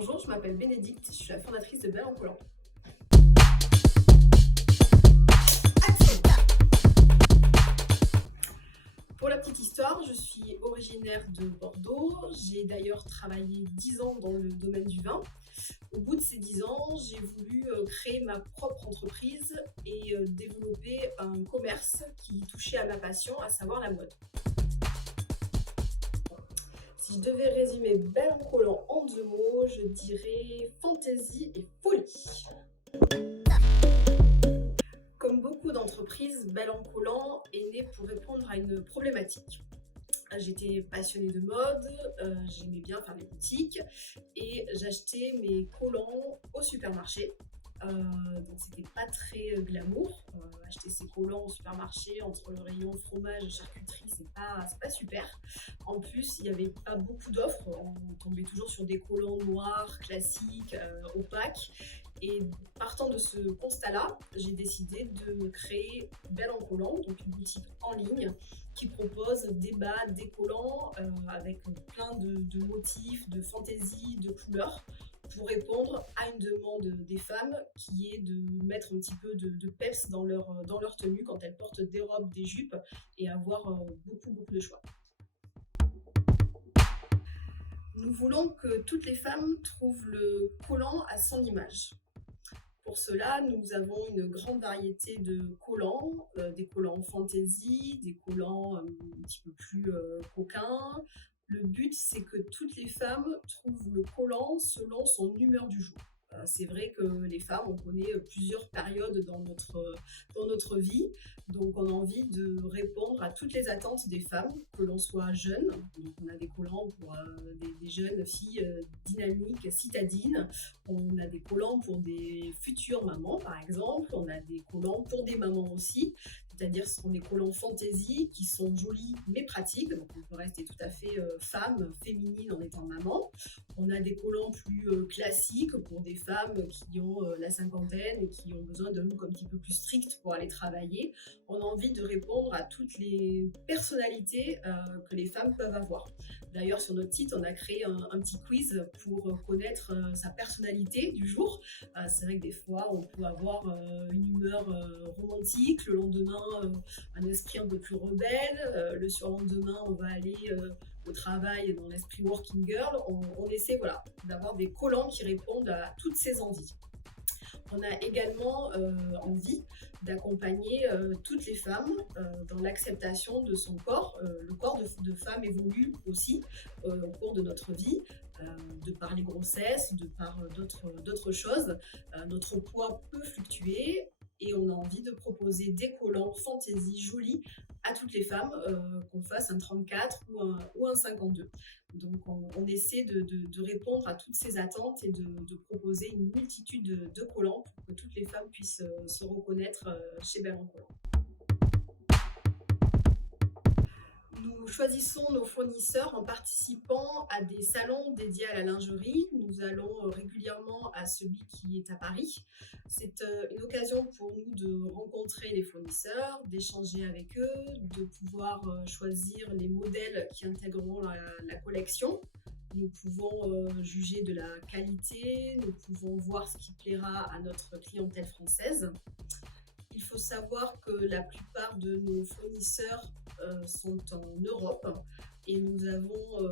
Bonjour, je m'appelle Bénédicte, je suis la fondatrice de Belle en Collant. Pour la petite histoire, je suis originaire de Bordeaux. J'ai d'ailleurs travaillé 10 ans dans le domaine du vin. Au bout de ces 10 ans, j'ai voulu créer ma propre entreprise et développer un commerce qui touchait à ma passion, à savoir la mode. Si je devais résumer Belle en Collant en 2 mots, je dirais fantaisie et folie. Comme beaucoup d'entreprises, Belle en Collant est née pour répondre à une problématique. J'étais passionnée de mode, j'aimais bien faire des boutiques et j'achetais mes collants au supermarché. Donc c'était pas très glamour. Acheter ses collants au supermarché entre le rayon fromage et charcuterie, c'est pas super. En plus, il n'y avait pas beaucoup d'offres. On tombait toujours sur des collants noirs, classiques, opaques. Et partant de ce constat-là, j'ai décidé de créer Belle en Collant, donc une boutique en ligne qui propose des bas, des collants avec plein de motifs, de fantaisie, de couleurs pour répondre à une demande des femmes qui est de mettre un petit peu de peps dans leur tenue quand elles portent des robes, des jupes et avoir beaucoup de choix. Nous voulons que toutes les femmes trouvent le collant à son image. Pour cela, nous avons une grande variété de collants, des collants fantaisie, des collants un petit peu plus coquins. Le but, c'est que toutes les femmes trouvent le collant selon son humeur du jour. C'est vrai que les femmes, on connaît plusieurs périodes dans notre vie, donc on a envie de répondre à toutes les attentes des femmes, que l'on soit jeune, donc on a des collants pour des jeunes filles dynamiques, citadines, on a des collants pour des futures mamans par exemple, on a des collants pour des mamans aussi, c'est-à-dire ce sont des collants fantaisie qui sont jolis mais pratiques, donc on peut rester tout à fait femme, féminine en étant maman. On a des collants plus classiques pour des femmes qui ont la cinquantaine et qui ont besoin d'un look un petit peu plus strict pour aller travailler. On a envie de répondre à toutes les personnalités que les femmes peuvent avoir. D'ailleurs, sur notre site, on a créé un petit quiz pour connaître sa personnalité du jour. C'est vrai que des fois, on peut avoir une humeur romantique, le lendemain, un esprit un peu plus rebelle, le surlendemain, on va aller au travail dans l'esprit working girl. On essaie d'avoir des collants qui répondent à toutes ces envies. On a également envie d'accompagner toutes les femmes dans l'acceptation de son corps. Le corps de femme évolue aussi au cours de notre vie, de par les grossesses, de par d'autres choses. Notre poids peut fluctuer et on a envie de proposer des collants fantaisie jolis à toutes les femmes, qu'on fasse un 34 ou un 52. Donc on essaie de répondre à toutes ces attentes et de proposer une multitude de collants pour que toutes les femmes puissent se reconnaître chez Belle en Collant. Nous choisissons nos fournisseurs en participant à des salons dédiés à la lingerie. Nous allons régulièrement à celui qui est à Paris. C'est une occasion pour nous de rencontrer les fournisseurs, d'échanger avec eux, de pouvoir choisir les modèles qui intégreront la collection. Nous pouvons juger de la qualité, nous pouvons voir ce qui plaira à notre clientèle française. Il faut savoir que la plupart de nos fournisseurs sont en Europe et nous avons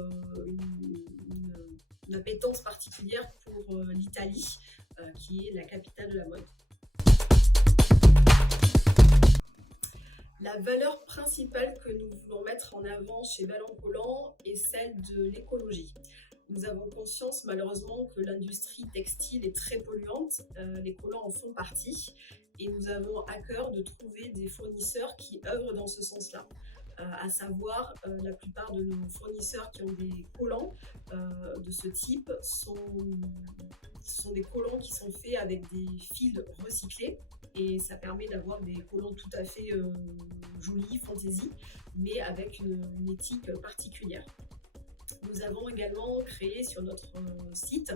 une appétence particulière pour l'Italie, qui est la capitale de la mode. La valeur principale que nous voulons mettre en avant chez Belle en Collant est celle de l'écologie. Nous avons conscience malheureusement que l'industrie textile est très polluante, les collants en font partie et nous avons à cœur de trouver des fournisseurs qui œuvrent dans ce sens-là. À savoir, la plupart de nos fournisseurs qui ont des collants de ce type sont des collants qui sont faits avec des fils recyclés et ça permet d'avoir des collants tout à fait jolis, fantaisie, mais avec une éthique particulière. Nous avons également créé sur notre site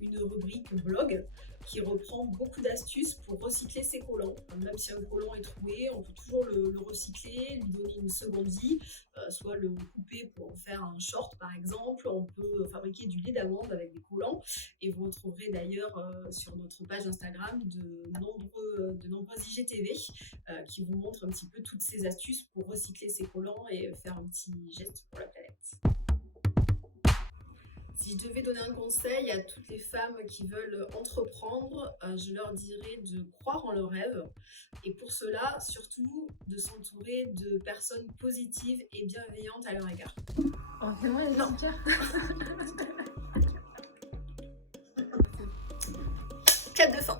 une rubrique blog qui reprend beaucoup d'astuces pour recycler ses collants. Même si un collant est troué, on peut toujours le recycler, lui donner une seconde vie, soit le couper pour en faire un short par exemple. On peut fabriquer du lait d'amande avec des collants et vous retrouverez d'ailleurs sur notre page Instagram de nombreuses IGTV qui vous montrent un petit peu toutes ces astuces pour recycler ses collants et faire un petit geste pour la planète. Si je devais donner un conseil à toutes les femmes qui veulent entreprendre, je leur dirais de croire en leurs rêves et pour cela, surtout, de s'entourer de personnes positives et bienveillantes à leur égard. Oh, fais-moi les stickers. 4 de fin.